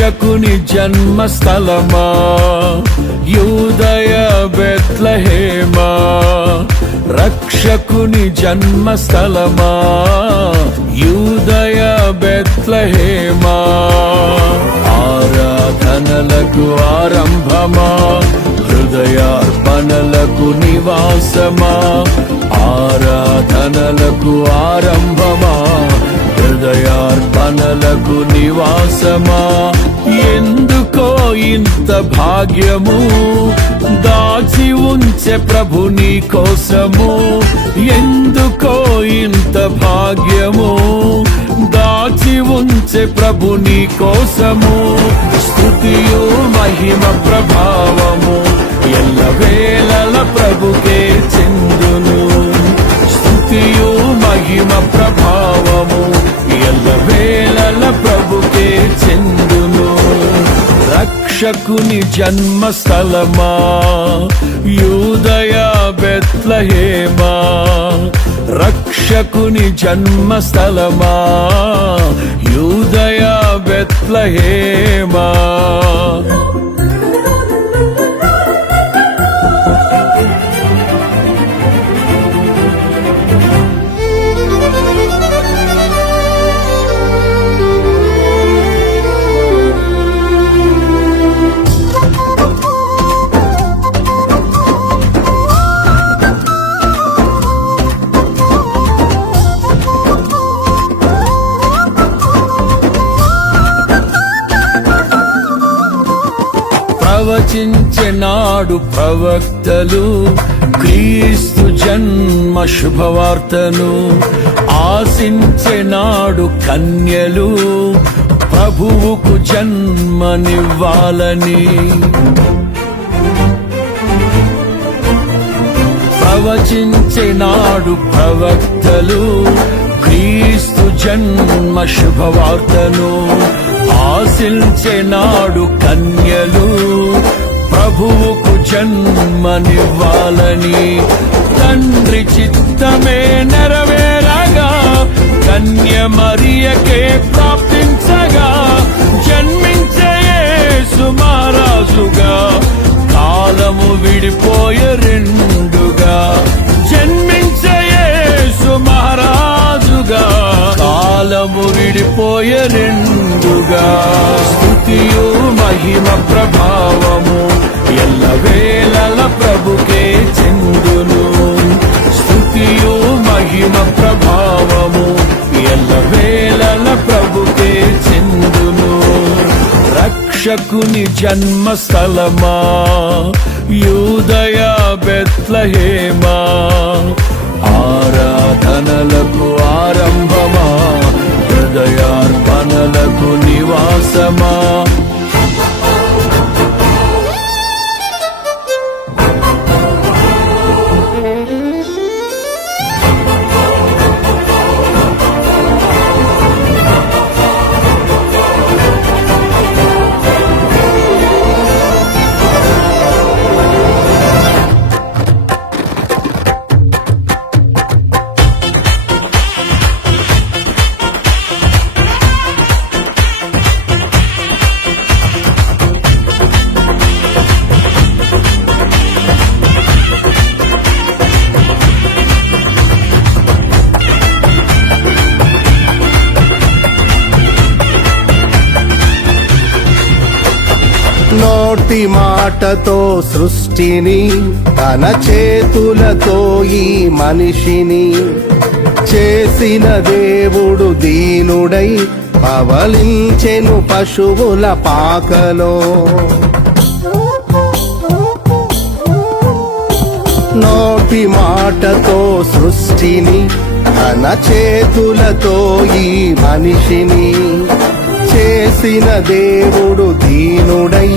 రక్షకుని జన్మస్థలమా యూదయ బెత్లెహేమా, రక్షకుని జన్మస్థలమా యూదయ బెత్లెహేమా, ఆరాధనలకు ఆరంభమా హృదయార్పణలకు నివాసమా, ఆరాధనలకు ఆరంభమా హృదయార్పణలకు నివాసమా, ఎందుకో ఇంత భాగ్యము దాచి ఉంచే ప్రభు నీ కోసము, ఎందుకో ఇంత భాగ్యము దాచి ఉంచే ప్రభు నీ కోసము, స్తుతియు మహిమ ప్రభావము ఎల్లవేళల ప్రభుకే చెందును, స్తుతియు మహిమ ప్రభావము ఎల్లవేళల ప్రభుకే చెందును. రక్షకుని జన్మస్థలమా యూదయ బెత్లెహేమా, రక్షకుని జన్మస్థలమా యూదయ బెత్లెహేమా. ప్రవచించెనాడు ప్రవక్తలు క్రీస్తు జన్మ శుభవార్తను, ఆశించెనాడు కన్యలు ప్రభువుకు జన్మనివ్వాలని, ప్రవచించెనాడు ప్రవక్తలు క్రీస్తు జన్మ శుభవార్తను, ఆశించెనాడు కన్యలు ప్రభువుకు జన్మనివ్వాలని, తండ్రి చిత్తమే నెరవేరగా కన్య మరియకే ప్రాప్తించగా, జన్మించే యేసు మహారాజుగా కాలము విడిపోయే రెండుగా, జన్మించే యేసు మహారాజుగా కాలము విడిపోయే రెండుగా, స్తుతియు మహిమ ప్రభావము ఎల్లవేళల ప్రభుకే చెందును, స్తుతియు మహిమ ప్రభావము ఎల్లవేళల ప్రభుకే చెందును. రక్షకుని జన్మస్థలమా యూదయ బెత్లెహేమా, ఆరాధనలకు ఆరంభమా హృదయార్పణలకు నివాసమా. నోటి మాటతో సృష్టిని తన చేతులతో ఈ మనిషిని చేసిన దేవుడు దీనుడై పవలించెను పశువుల పాకలో. నోటి మాటతో సృష్టిని తన చేతులతో ఈ మనిషిని చేసిన దేవుడు దీనుడై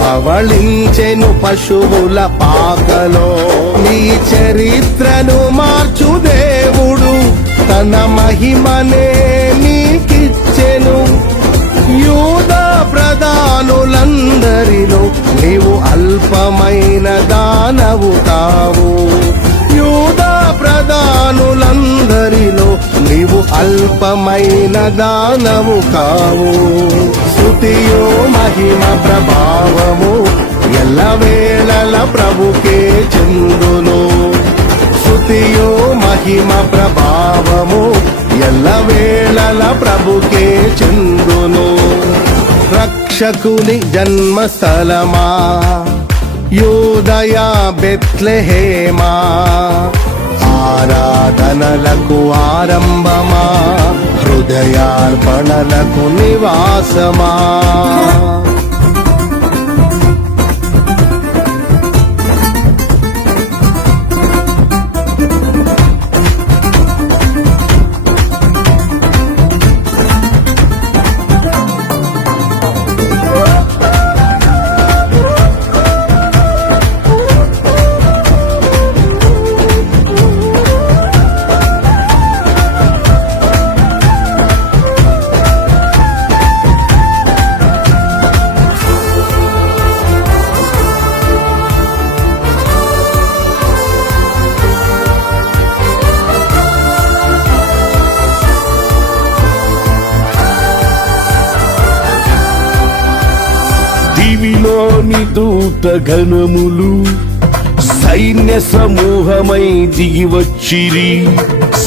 పవళించెను పశువుల పాకలో. నీ చరిత్రను మార్చు దేవుడు తన మహిమనే నీకిచ్చెను. యూదా ప్రధానులందరిలో నీవు అల్పమైన దానవు కావు. యూదా ప్రధానులందరిలో నీవు అల్ప అల్పమైన దానవు కావు. స్తుతియు మహిమ ప్రభావము ఎల్లవేళల ప్రభుకే చెందును. స్తుతియు మహిమ ప్రభావము ఎల్లవేళల ప్రభుకే చెందును. రక్షకుని జన్మస్థలమా యూదయ బెత్లెహేమా, ఆరాధనలకు ఆరంభమా హృదయార్పణలకు నివాసమా. దివిలోని దూత గణములు సైన్య సమూహమై దిగివచ్చిరి.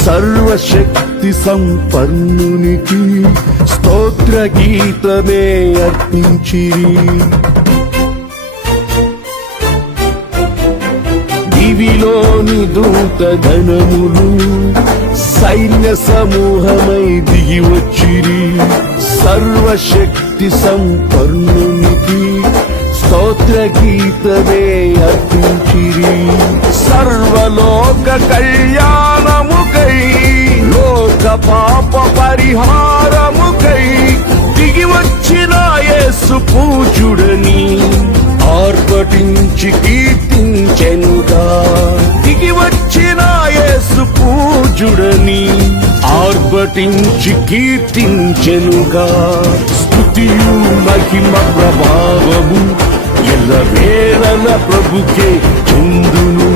సర్వశక్తి సంపన్నునికి స్తోత్ర గీతమే అర్పించిరి. దివిలోని దూత గణములు సైన్య సమూహమై దిగివచ్చిరి. సర్వశక్తి సంపన్నునికి స్తోత్ర గీతమే అర్పించిరి. సర్వలోక కళ్యాణముకై లోక పాప పరిహారముకై దిగివచ్చిన యేసు పూజుడని ఆర్భటించి కీర్తించెనుగా. దిగివచ్చిన యేసు పూజుడని ఆర్భటించి కీర్తించెనుగా. స్తుతియు మహిమ ప్రభావము ఎల్లవేళల ప్రభుకే చెందును.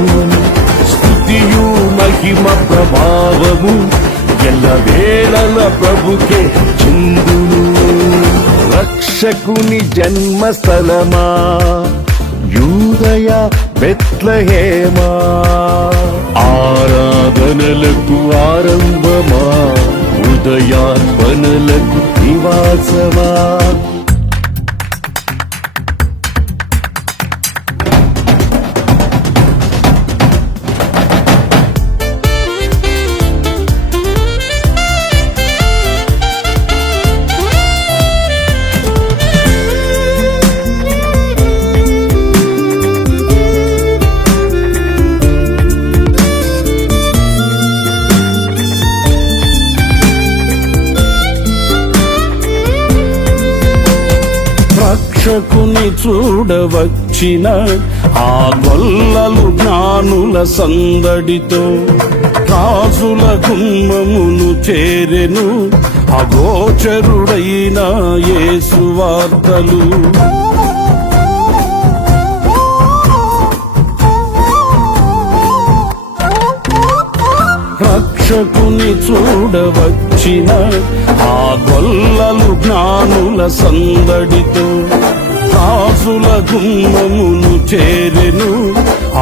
స్తుతియు మహిమ ప్రభావము ఎల్లవేళల ప్రభుకే చెందును. రక్షకుని జన్మస్థలమా యూదయ బెత్లెహేమా, ఆరాధనలకు ఆరంభమా హృదయార్పణలకు నివాసమా. రక్షకుని చూడవచ్చిన ఆ గొల్లలు జ్ఞానుల సందడితో రాజుల గుమ్మమును చేరెను అగోచరుడైన యేసు వార్తలు. రక్షకుని చూడవచ్చిన ఆ గొల్లలు జ్ఞానుల సందడితో రాజుల గుమ్మమును చేరెను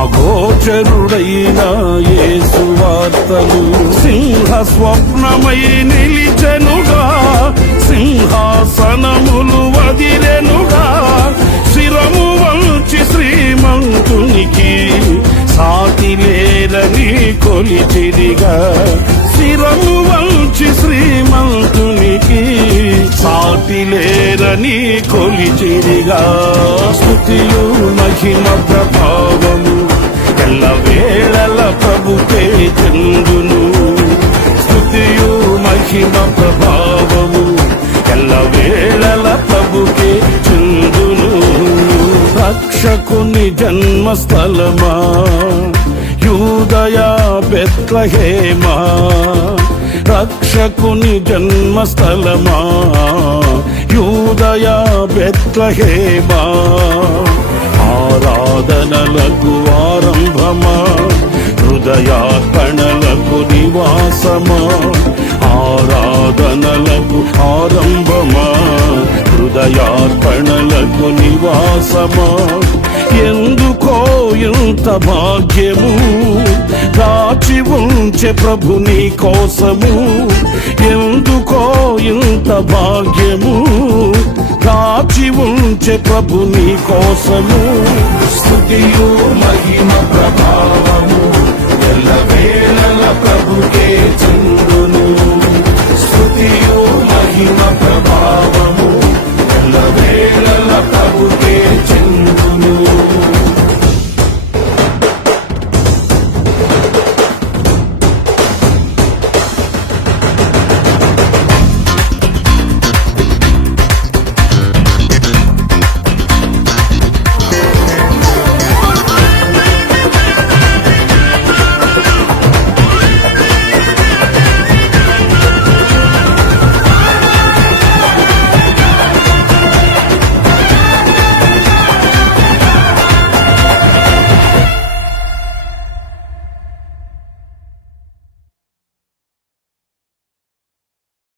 అగోచరుడైన యేసు వార్తలు. సింహ స్వప్నమై నిలిచెనుగా, సింహాసనములు వదిలెనుగా. శిరము వంచి శ్రీమంతునికి సాటి లేరని కొలిచిరిగా. శిరము వంచి శ్రీమంతునికి సాటి లేరని కొలిచిరిగా. స్తుతియు మహిమ ప్రభావము ఎల్లవేళల ప్రభుకే చెందును. స్తుతియు మహిమ ప్రభావము ఎల్లవేళల ప్రభుకే చెందును. రక్షకుని జన్మస్థలమా యూదయ బెత్లెహేమా, రక్షకుని జన్మస్థలమా యూదయ బెత్లెహేమా, ఆరాధనలకు ఆరంభమా హృదయార్పణలకు నివాసమా, ఆరాధనలకు ఆరంభమా, హృదయార్పణలకు నివాసమా. ఎందుకో ఇంత భాగ్యము దాచి ఉంచే ప్రభు నీ కోసము. ఎందుకో ఇంత భాగ్యము దాచి ఉంచే ప్రభు నీ కోసము. స్తుతియు మహిమ ప్రభావము ఎల్లవేళల ప్రభుకే చెందును. స్తుతియు మహిమ ప్రభావము ఎల్లవేళల ప్రభుకే